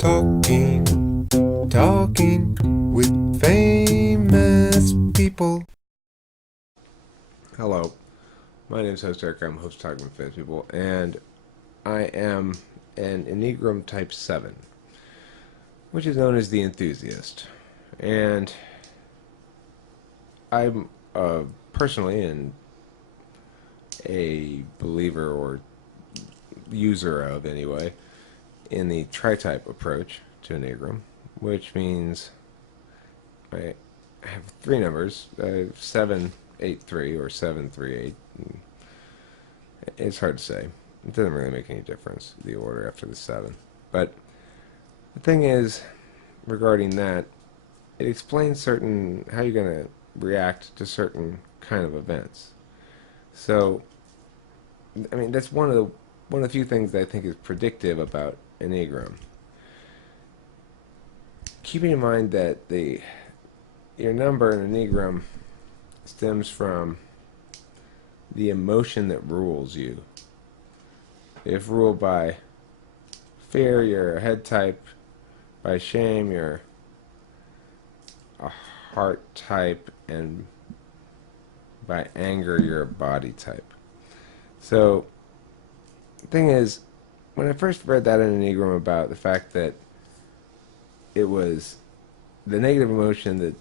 Talking with famous people. Hello, my name is host Eric. I'm host Talking with Famous People, and I am an Enneagram Type 7, which is known as the enthusiast. And I'm personally a believer or user of, anyway, in the tri-type approach to Enneagram, which means I have three numbers, 783 or 738. It's hard to say. It doesn't really make any difference, the order after the 7. But the thing is, regarding that, it explains how you're going to react to certain kind of events. So, I mean, that's one of the few things that I think is predictive about Enneagram. Keeping in mind that your number in Enneagram stems from the emotion that rules you. If ruled by fear, you're a head type. By shame, you're a heart type. And by anger, you're a body type. So, the thing is, when I first read that in Enneagram about the fact that it was the negative emotion that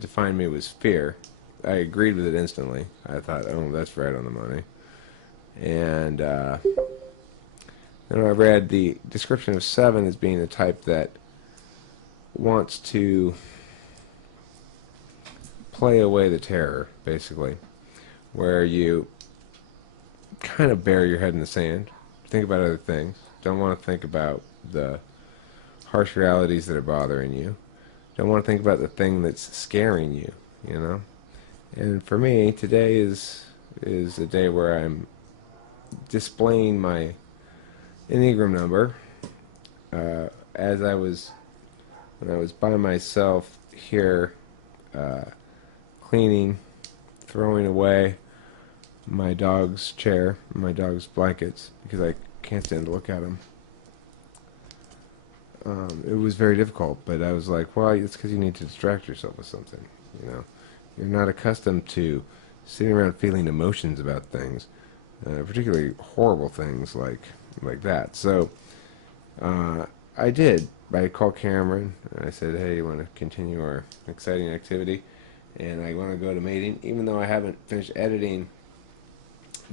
defined me was fear, I agreed with it instantly. I thought, oh, that's right on the money. And then I read the description of 7 as being the type that wants to play away the terror, basically, where you kind of bury your head in the sand, think about other things, don't want to think about the harsh realities that are bothering you, don't want to think about the thing that's scaring you, you know? And for me, today is a day where I'm displaying my Enneagram number when I was by myself here cleaning, throwing away my dog's chair, my dog's blankets, because I can't stand to look at them. It was very difficult, but I was like, well, it's because you need to distract yourself with something, you know. You're not accustomed to sitting around feeling emotions about things, particularly horrible things like that. So I did. I called Cameron and I said, hey, you want to continue our exciting activity? And I want to go to meeting, even though I haven't finished editing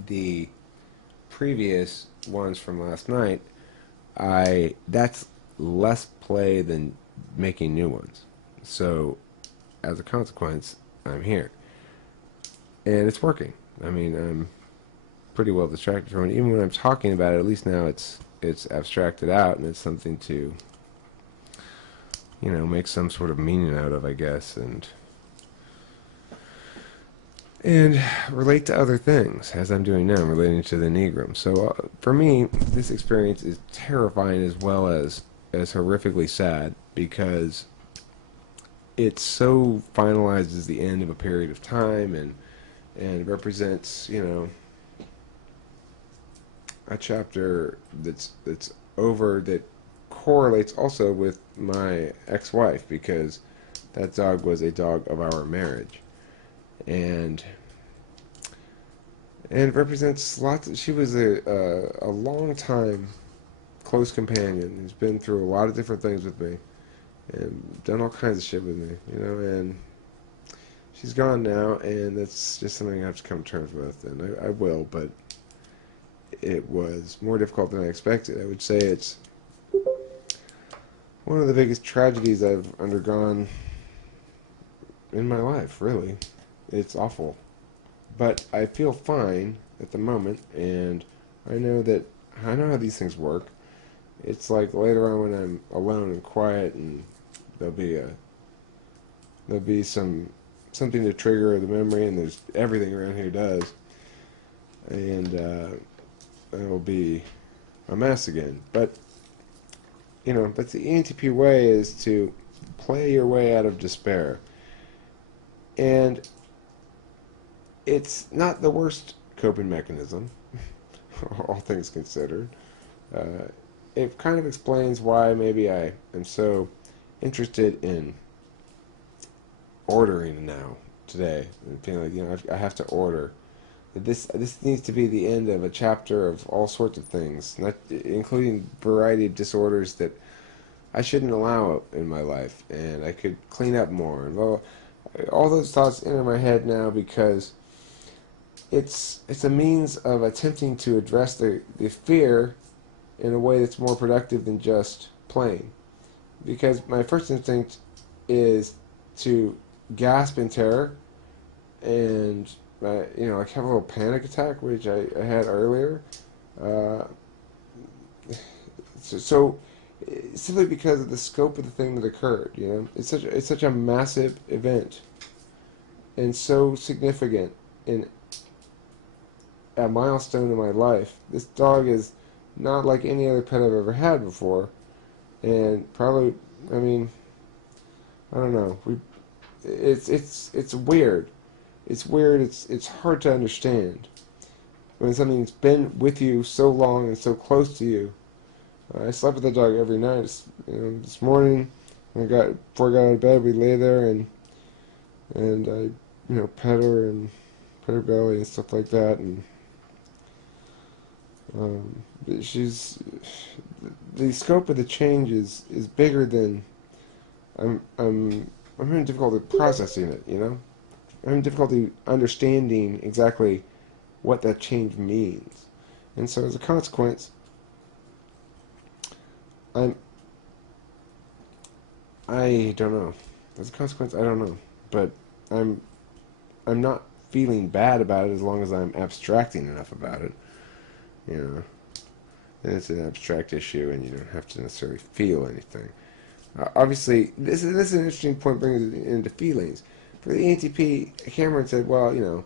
the previous ones from last night. That's less play than making new ones. So as a consequence, I'm here. And it's working. I mean, I'm pretty well distracted from it. Even when I'm talking about it, at least now it's abstracted out and it's something to, make some sort of meaning out of, I guess, and relate to other things, as I'm doing now, relating to the Enneagram. So for me, this experience is terrifying as well as horrifically sad, because it so finalizes the end of a period of time and represents, a chapter that's over, that correlates also with my ex-wife, because that dog was a dog of our marriage, and represents lots. She was a long time close companion who's been through a lot of different things with me and done all kinds of shit with me, and she's gone now, and that's just something I have to come to terms with, and I will, but it was more difficult than I expected. I would say it's one of the biggest tragedies I've undergone in my life, really. It's awful. But I feel fine at the moment, and I know how these things work. It's like later on when I'm alone and quiet, and there'll be something to trigger the memory, and there's everything around here does, and it'll be a mess again. But but the ENTP way is to play your way out of despair, and it's not the worst coping mechanism, all things considered. it kind of explains why maybe I am so interested in ordering now today, and feeling like, I have to order. This needs to be the end of a chapter of all sorts of things, not including variety of disorders that I shouldn't allow in my life, and I could clean up more. And well, all those thoughts enter my head now because it's a means of attempting to address the fear in a way that's more productive than just playing. Because my first instinct is to gasp in terror and like have a little panic attack, which I had earlier. Uh, so simply because of the scope of the thing that occurred, it's such a massive event and so significant in a milestone in my life. This dog is not like any other pet I've ever had before, and probably, I mean, I don't know. It's weird. It's weird. It's hard to understand when something's been with you so long and so close to you. I slept with the dog every night. This morning, before I got out of bed, we lay there and I pet her and pet her belly and stuff like that, and she's the scope of the change is bigger than I'm having difficulty processing it. I'm having difficulty understanding exactly what that change means, and so as a consequence, I don't know. As a consequence, I don't know, but I'm I'm not feeling bad about it as long as I'm abstracting enough about it. You know, and it's an abstract issue, and you don't have to necessarily feel anything. Obviously, this is an interesting point, bringing it into feelings. For the ENTP, Cameron said, well, even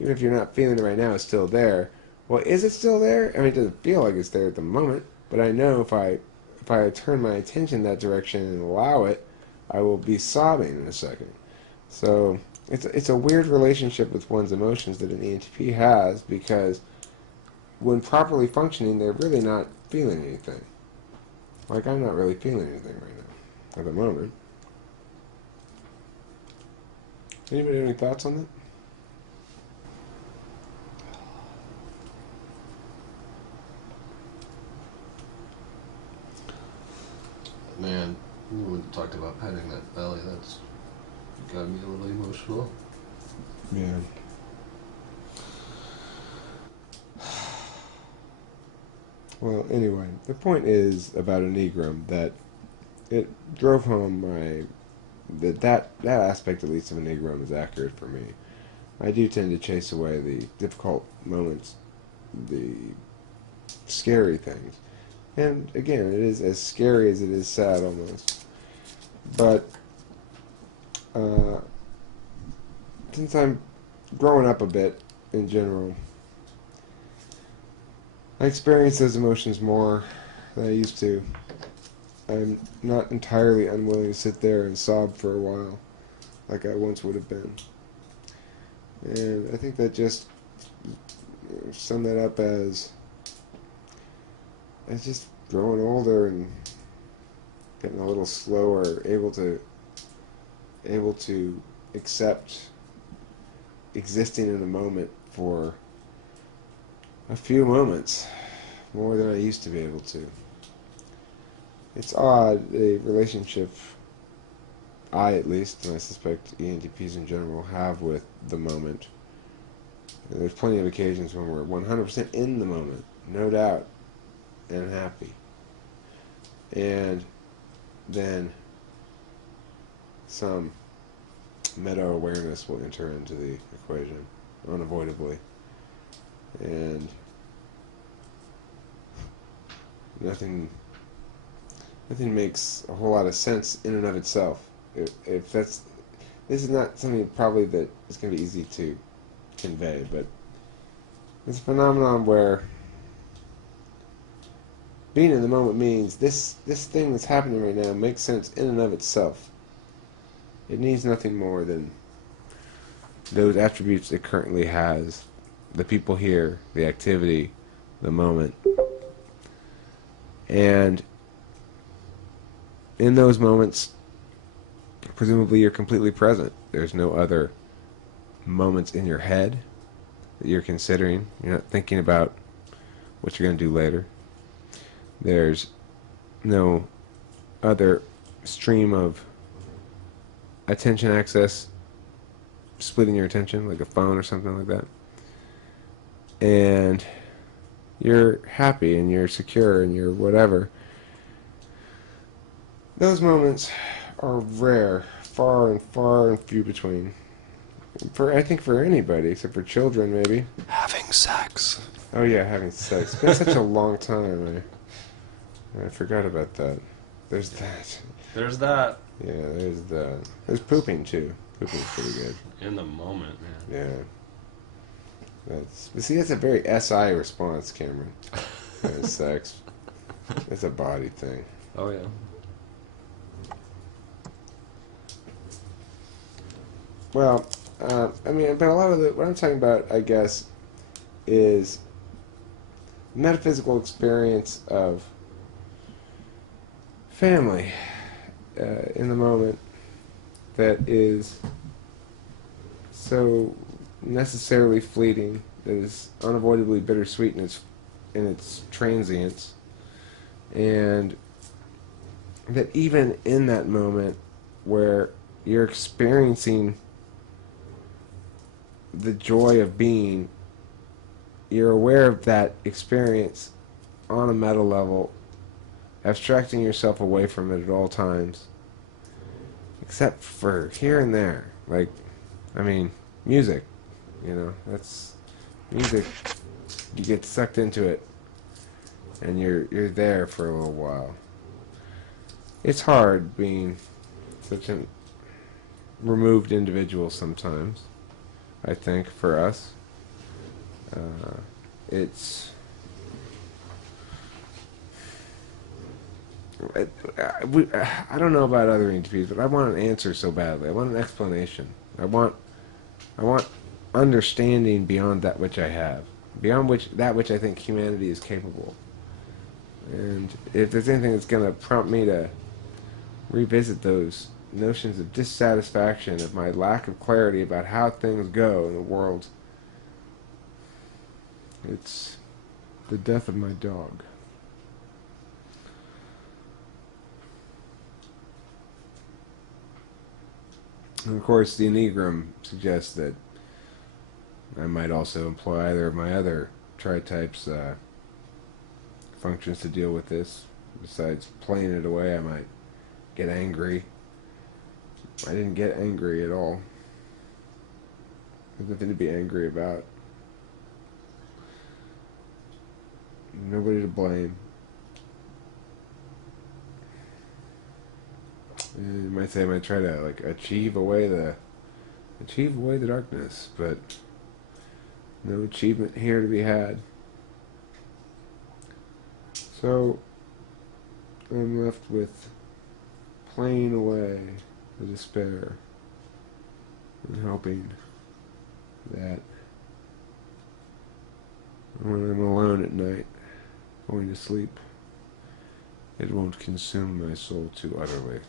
if you're not feeling it right now, it's still there. Well, is it still there? I mean, it doesn't feel like it's there at the moment, but I know if I turn my attention that direction and allow it, I will be sobbing in a second. So it's a weird relationship with one's emotions that an ENTP has, because when properly functioning, they're really not feeling anything. Like, I'm not really feeling anything right now at the moment. Anybody have any thoughts on that? Man, when we talked about petting that belly, that's got me a little emotional. Yeah. Well, anyway, the point is about Enneagram that it drove home that aspect, at least, of Enneagram is accurate for me. I do tend to chase away the difficult moments, the scary things. And again, it is as scary as it is sad almost. But since I'm growing up a bit in general, I experience those emotions more than I used to. I'm not entirely unwilling to sit there and sob for a while like I once would have been. And I think that just sum that up as just growing older and getting a little slower, able to accept existing in the moment for a few moments more than I used to be able to. It's odd, a relationship I, at least, and I suspect ENTPs in general, have with the moment. And there's plenty of occasions when we're 100% in the moment, no doubt, and happy. And then some meta-awareness will enter into the equation, unavoidably. And nothing makes a whole lot of sense in and of itself. If this is not something probably that is going to be easy to convey, but it's a phenomenon where being in the moment means this thing that's happening right now makes sense in and of itself. It needs nothing more than those attributes it currently has: the people here, the activity, the moment. And in those moments, presumably you're completely present. There's no other moments in your head that you're considering. You're not thinking about what you're going to do later. There's no other stream of attention access splitting your attention, like a phone or something like that. And you're happy and you're secure and you're whatever. Those moments are rare, far and few between. I think for anybody, except for children, maybe. Having sex. Oh yeah, having sex. It's been such a long time. I forgot about that. There's that. There's that. Yeah, there's that. There's pooping too. Pooping's pretty good. In the moment, man. Yeah. That's a very SI response, Cameron. Sex. It's a body thing. Oh, yeah. Well, but a lot of what I'm talking about, I guess, is metaphysical experience of family in the moment that is so necessarily fleeting, that is unavoidably bittersweet in its transience, and that even in that moment where you're experiencing the joy of being, you're aware of that experience on a meta level, abstracting yourself away from it at all times, except for here and there. Like, music, that's music. You get sucked into it, and you're there for a little while. It's hard being such a removed individual sometimes, I think, for us. I don't know about other interviews, but I want an answer so badly. I want an explanation. I want understanding beyond that which I have, beyond that which I think humanity is capable. And if there's anything that's going to prompt me to revisit those notions of dissatisfaction, of my lack of clarity about how things go in the world, it's the death of my dog. And of course, the Enneagram suggests that I might also employ either of my other tri-types functions to deal with this. Besides playing it away, I might get angry. I didn't get angry at all. There's nothing to be angry about. Nobody to blame. And you might say I might try to achieve away the darkness, but no achievement here to be had. So I'm left with playing away the despair and hoping that when I'm alone at night, going to sleep, it won't consume my soul too utterly.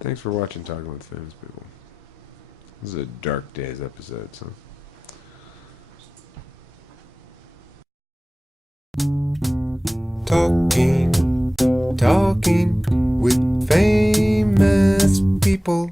Thanks for watching Talking with Famous People. This is a dark days episode, so. Talking with famous people.